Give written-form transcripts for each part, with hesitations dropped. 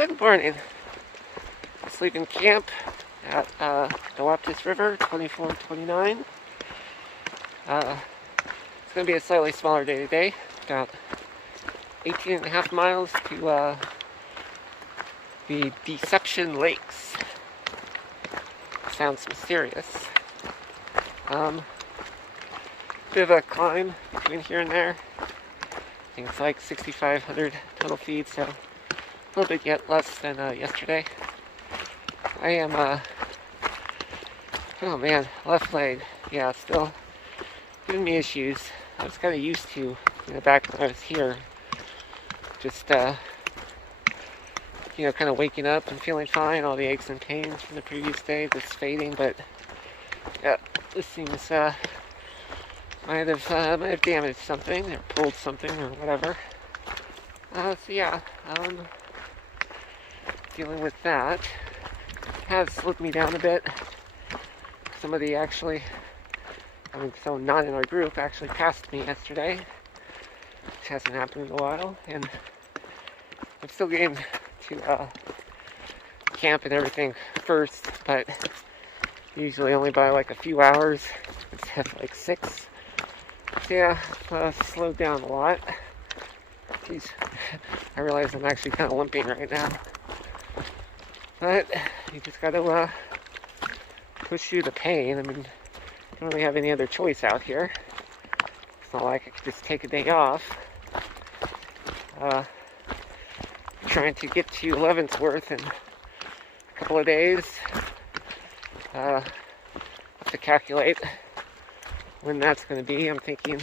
Good morning. Just leaving camp at the Waptis River, 2429. It's going to be a slightly smaller day today, about 18.5 miles to the Deception Lakes. Sounds mysterious. Bit of a climb between here and there. I think it's like 6,500 total feet, so a little bit yet less than yesterday. I am, oh man, left leg, yeah, still giving me issues. I was kind of used to, back when I was here, just, kind of waking up and feeling fine, all the aches and pains from the previous day just fading, but, yeah, this seems, might have damaged something, or pulled something, or whatever. So yeah, dealing with that has slowed me down a bit. Somebody actually, someone not in our group actually passed me yesterday, which hasn't happened in a while, and I'm still getting to camp and everything first, but usually only by like a few hours instead of like 6. So yeah, slowed down a lot. Jeez, I realize I'm actually kind of limping right now. But you just gotta push through the pain. I mean, you don't really have any other choice out here. It's not like I could just take a day off. Trying to get to Leavenworth in a couple of days. Have to calculate when that's going to be. I'm thinking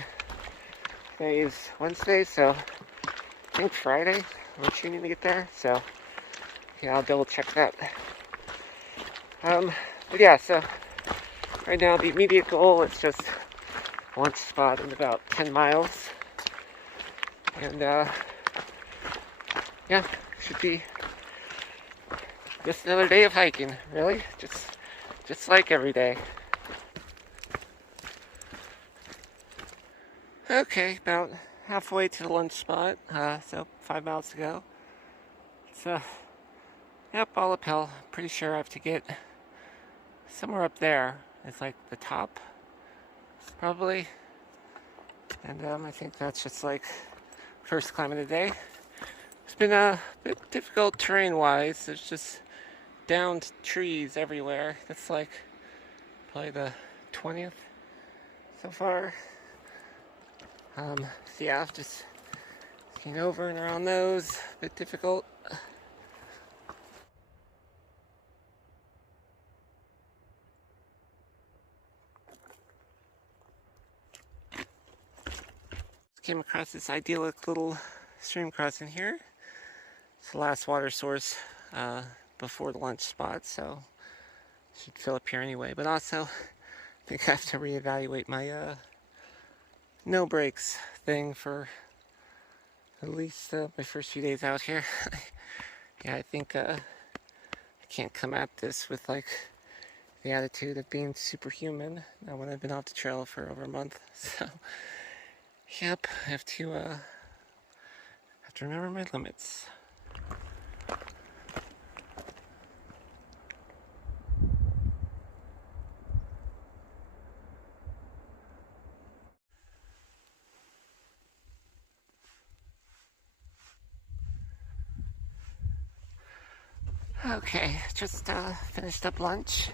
today is Wednesday, so I think Friday I'm shooting to get there. So yeah, I'll double check that. But yeah, so right now the immediate goal is just a lunch spot in about 10 miles. And yeah, should be just another day of hiking, really. Just like every day. Okay, about halfway to the lunch spot, so 5 miles to go. So yep, all uphill. Pretty sure I have to get somewhere up there. It's like the top, probably. And I think that's just like first climb of the day. It's been a bit difficult terrain-wise. There's just downed trees everywhere. That's like probably the 20th so far. So yeah, just getting over and around those. A bit difficult. Came across this idyllic little stream crossing here. It's the last water source before the lunch spot, so should fill up here anyway. But also, I think I have to reevaluate my no brakes thing for at least my first few days out here. Yeah, I think I can't come at this with like the attitude of being superhuman now when I've been off the trail for over a month. So yep, I have to remember my limits. Okay, just finished up lunch.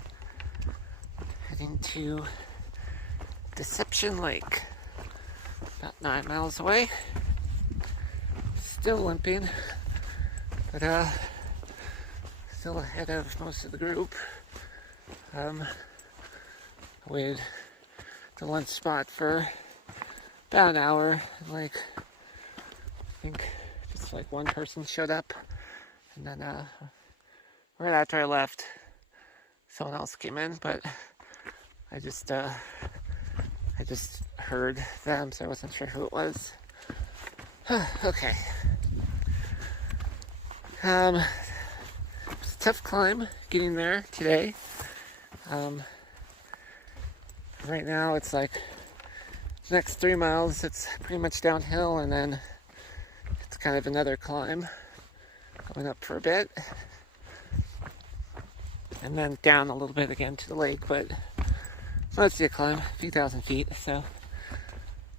Heading to Deception Lake. About 9 miles away. Still limping, but still ahead of most of the group. Waited the lunch spot for about an hour, and I think just like one person showed up, and then right after I left, someone else came in, but I just heard them, so I wasn't sure who it was. Okay. It's a tough climb getting there today. Right now it's like the next 3 miles it's pretty much downhill, and then it's kind of another climb. going up for a bit, and then down a little bit again to the lake, but mostly a climb, a few thousand feet, so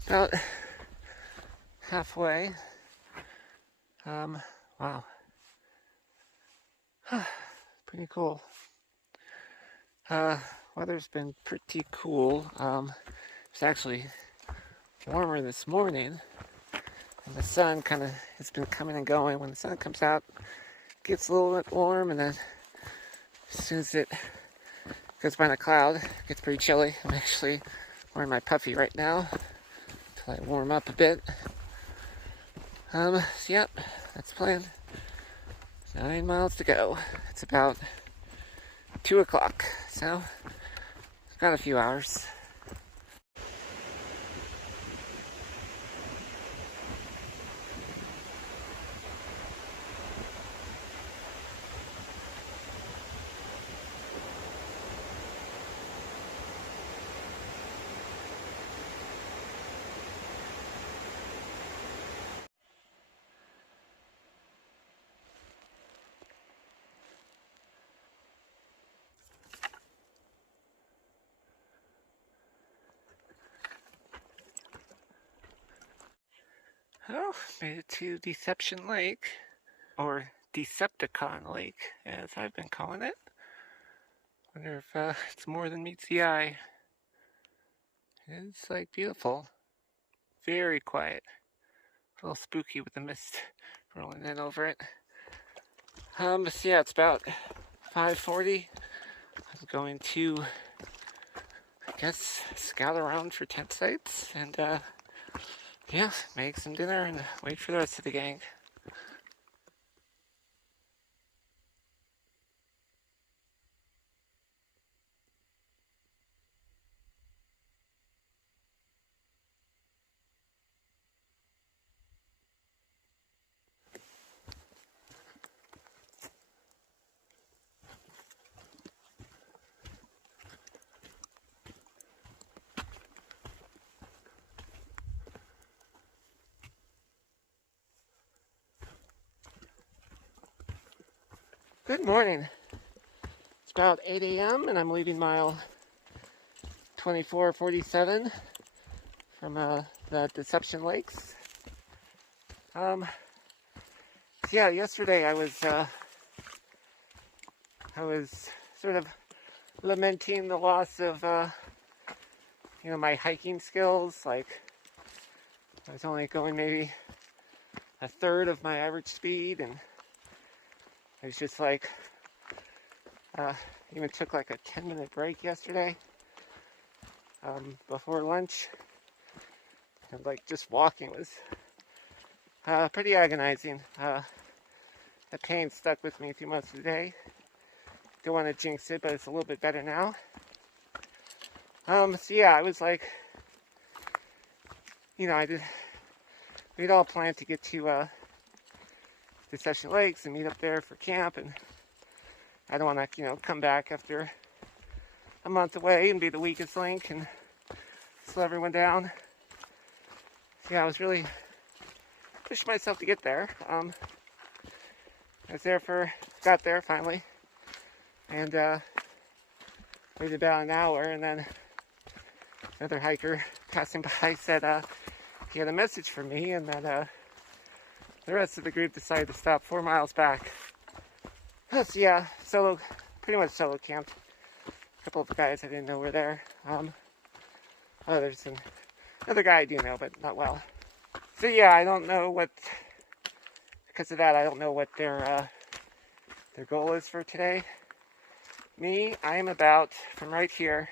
about halfway. Wow. Pretty cool. Weather's been pretty cool. It's actually warmer this morning, and the sun kind of has been coming and going. When the sun comes out, it gets a little bit warm, and then as soon as it goes behind a cloud, it gets pretty chilly. I'm actually wearing my puffy right now until I warm up a bit. So yep, that's the plan. 9 miles to go. It's about 2 o'clock, so I've got a few hours. Oh, made it to Deception Lake, or Decepticon Lake, as I've been calling it. Wonder if it's more than meets the eye. It's like beautiful, very quiet, a little spooky with the mist rolling in over it. So yeah, it's about 5:40. I'm going to, I guess, scout around for tent sites and yeah, make some dinner and wait for the rest of the gang. Good morning. It's about 8 a.m. and I'm leaving mile 2447 from the Deception Lakes. Yeah, yesterday I was sort of lamenting the loss of my hiking skills. Like, I was only going maybe a third of my average speed, and I was just like, even took like a 10-minute break yesterday before lunch, and like just walking was pretty agonizing. The pain stuck with me through most of the day. Don't want to jinx it, but it's a little bit better now. So yeah, I was like, we'd all planned to get to Deception Lakes and meet up there for camp, and I don't want to, come back after a month away and be the weakest link and slow everyone down. So yeah, I was really pushing myself to get there. Got there finally, and waited about an hour, and then another hiker passing by said he had a message for me, and that the rest of the group decided to stop 4 miles back. So yeah, pretty much solo camped. A couple of guys I didn't know were there. There's another guy I do know, but not well. So yeah, I don't know because of that, I don't know what their goal is for today. Me, I am from right here,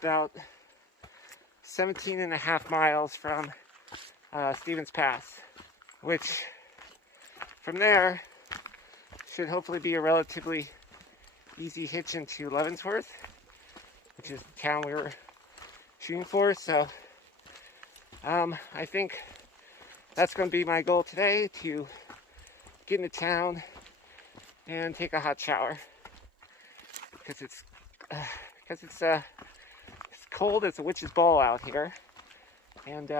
about 17 and a half miles from Stevens Pass, which from there should hopefully be a relatively easy hitch into Leavenworth, which is the town we were shooting for. So I think that's going to be my goal today, to get into town and take a hot shower, because it's cold as a witch's ball out here, and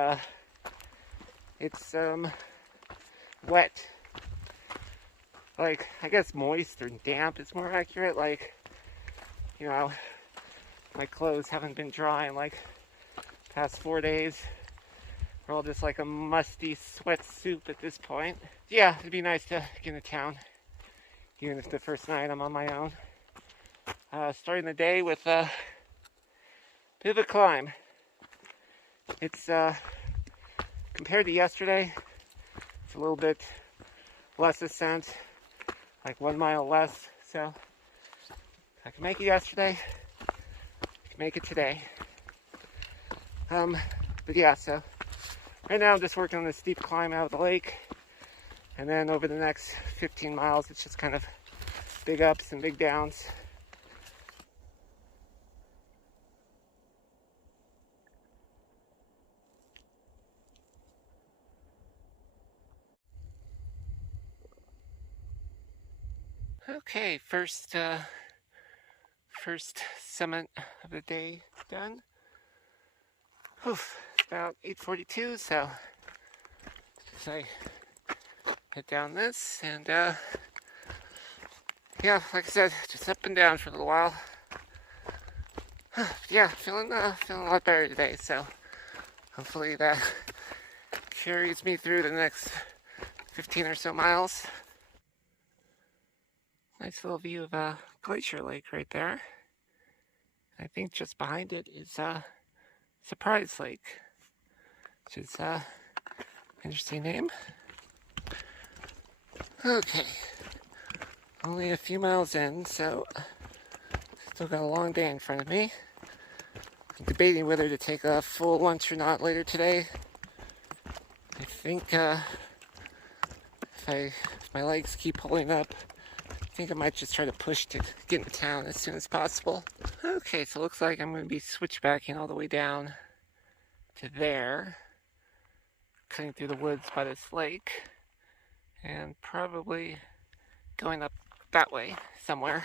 it's wet. like, I guess moist or damp is more accurate. Like, you know, my clothes haven't been dry in like past 4 days. We're all just like a musty sweat soup at this point. Yeah, it'd be nice to get into town, even if the first night I'm on my own. Starting the day with a bit of a climb. It's, compared to yesterday, it's a little bit less ascent, like 1 mile less. So if I can make it yesterday, I can make it today. But yeah, so right now I'm just working on the steep climb out of the lake, and then over the next 15 miles it's just kind of big ups and big downs. Okay, first summit of the day done. Oof, it's about 8:42, so as I head down this, and yeah, like I said, just up and down for a little while. Yeah, feeling a lot better today, so hopefully that carries me through the next 15 or so miles. Nice little view of Glacier Lake right there. I think just behind it is Surprise Lake, which is interesting name. Okay, only a few miles in, so still got a long day in front of me. I'm debating whether to take a full lunch or not later today. I think if my legs keep holding up, I think I might just try to push to get into town as soon as possible. Okay, so it looks like I'm going to be switchbacking all the way down to there, cutting through the woods by this lake, and probably going up that way somewhere.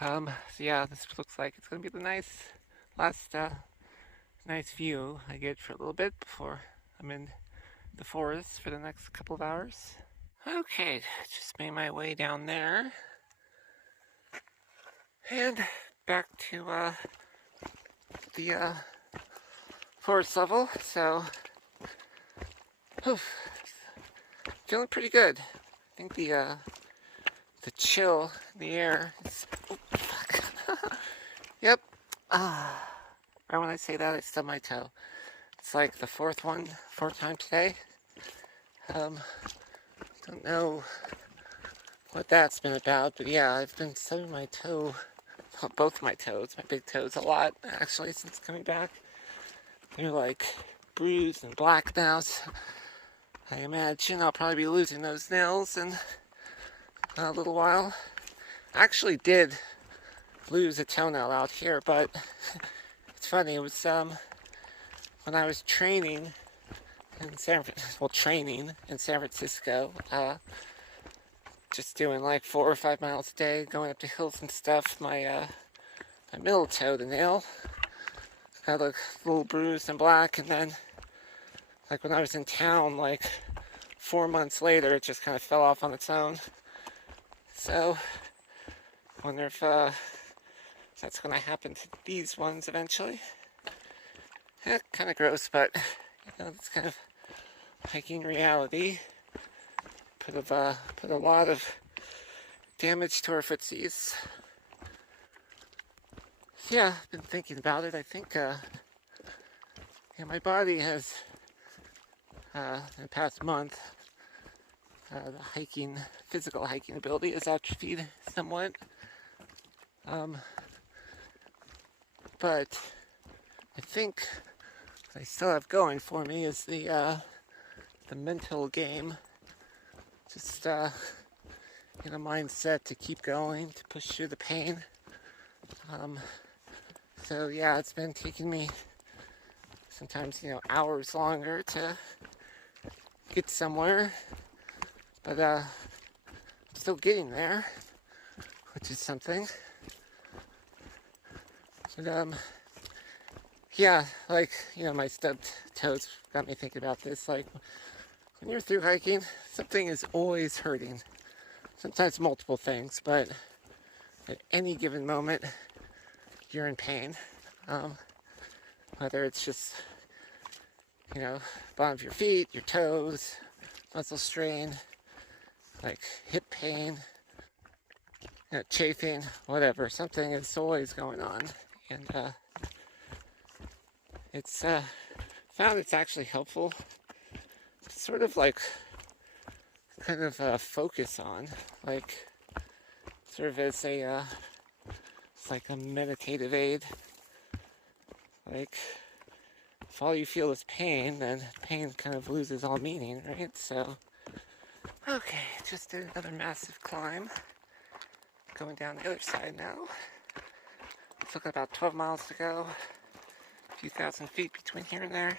So yeah, this looks like it's going to be the last nice view I get for a little bit before I'm in the forest for the next couple of hours. Okay, just made my way down there and back to the forest level. So, feeling pretty good. I think the chill in the air is. Oh, fuck. Yep. Right when I say that, I stubbed my toe. It's like the fourth time today. Don't know what that's been about, but yeah, I've been stubbing my toe, both my toes, my big toes, a lot actually since coming back. They're like bruised and black now, so I imagine I'll probably be losing those nails in a little while. I actually did lose a toenail out here, but it's funny, it was when I was training in San Francisco, just doing like 4 or 5 miles a day, going up to hills and stuff. My middle toe, the nail, got a little bruised and black, and then like when I was in town, like 4 months later, it just kind of fell off on its own. So I wonder if that's going to happen to these ones eventually. Kind of gross, but it's kind of hiking reality. Put a lot of damage to our footsies. Yeah, I've been thinking about it. I think my body has in the past month, the physical hiking ability has atrophied somewhat. But I think what I still have going for me is the mental game. Just in a mindset to keep going, to push through the pain. So yeah, it's been taking me sometimes, hours longer to get somewhere, but I'm still getting there, which is something. But yeah, like, my stubbed toes got me thinking about this. Like, when you're through hiking, something is always hurting. sometimes multiple things, but at any given moment, you're in pain. Whether it's just, you know, bottom of your feet, your toes, muscle strain, like hip pain, you know, chafing, whatever. Something is always going on. And it's found it's actually helpful to sort of like kind of focus on, like sort of as a it's like a meditative aid. Like if all you feel is pain, then pain kind of loses all meaning, right? So okay, just did another massive climb, going down the other side now. It's looking about 12 miles to go, a few thousand feet between here and there.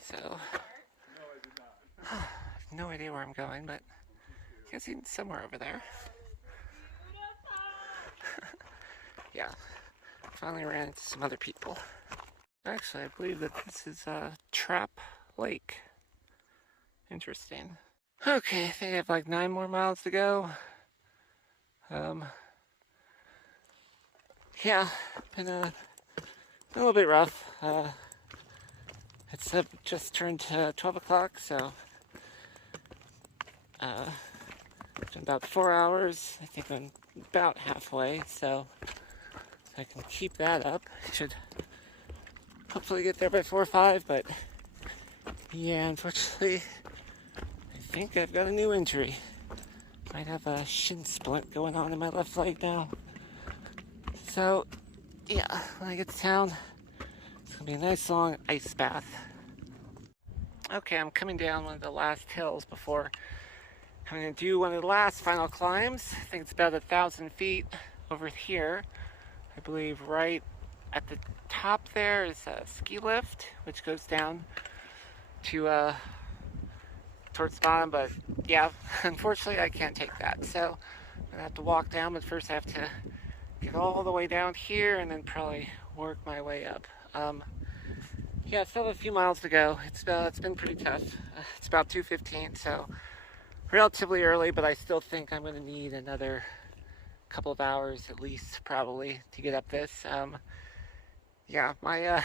So I have no idea where I'm going, but I guess it's somewhere over there. Yeah, finally ran into some other people. Actually, I believe that this is Trap Lake. Interesting. Okay, I think I have like 9 more miles to go. Yeah, been a little bit rough. It's just turned 12 o'clock, so it's been about 4 hours. I think I'm about halfway, so if I can keep that up, I should hopefully get there by 4 or 5, but yeah, unfortunately, I think I've got a new injury. Might have a shin splint going on in my left leg now. So, yeah, when I get to town, it's gonna be a nice long ice bath. Okay, I'm coming down one of the last hills before I'm gonna do one of the last final climbs. I think it's about 1,000 feet over here. I believe right at the top there is a ski lift, which goes down to towards the bottom, but yeah, unfortunately I can't take that. So I'm gonna have to walk down, but first I have to get all the way down here and then probably work my way up. Yeah, still have a few miles to go. It's been pretty tough. It's about 2:15, so relatively early, but I still think I'm gonna need another couple of hours at least, probably, to get up this. Yeah, my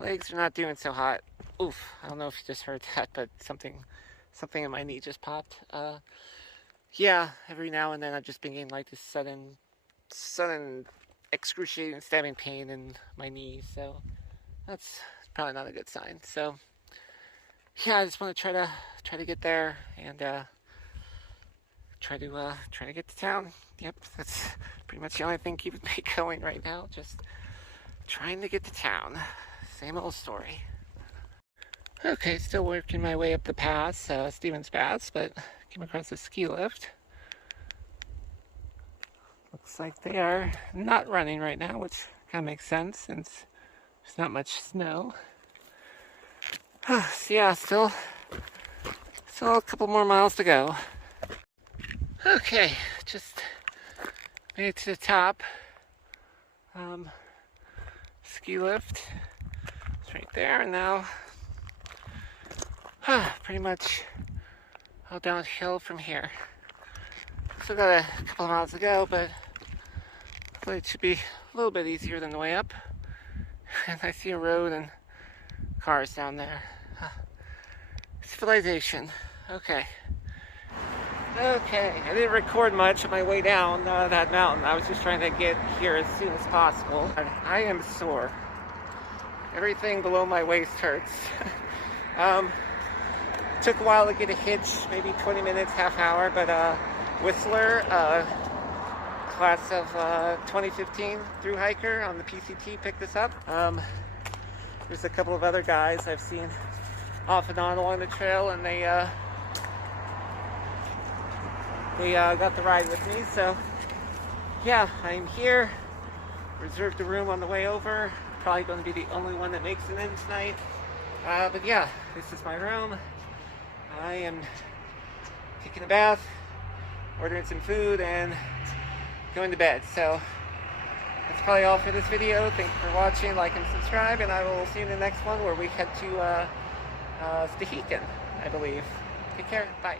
legs are not doing so hot. Oof, I don't know if you just heard that, but something in my knee just popped. Yeah, every now and then I've just been getting like this sudden excruciating stabbing pain in my knee, so that's probably not a good sign. So yeah, I just want to try to get there and try to get to town. Yep, that's pretty much the only thing keeping me going right now, just trying to get to town. Same old story. Okay, still working my way up the pass, Stevens Pass, but came across a ski lift. Looks like they are not running right now, which kind of makes sense since there's not much snow. So yeah, still a couple more miles to go. Okay, just made it to the top. Ski lift. It's right there, and now pretty much all downhill from here. Still got a couple of miles to go, but hopefully it should be a little bit easier than the way up. And I see a road and cars down there. Civilization. Okay, I didn't record much on my way down that mountain. I was just trying to get here as soon as possible. I am sore. Everything below my waist hurts. Took a while to get a hitch, maybe 20 minutes, half hour, but Whistler, class of 2015 thru hiker on the PCT picked this up. There's a couple of other guys I've seen off and on along the trail, and they got the ride with me. So yeah, I'm here. Reserved a room on the way over. Probably going to be the only one that makes it in tonight. But yeah, this is my room. I am taking a bath, ordering some food, and going to bed. So that's probably all for this video. Thank you for watching, like and subscribe, and I will see you in the next one where we head to Stehekin, I believe. Take care. Bye.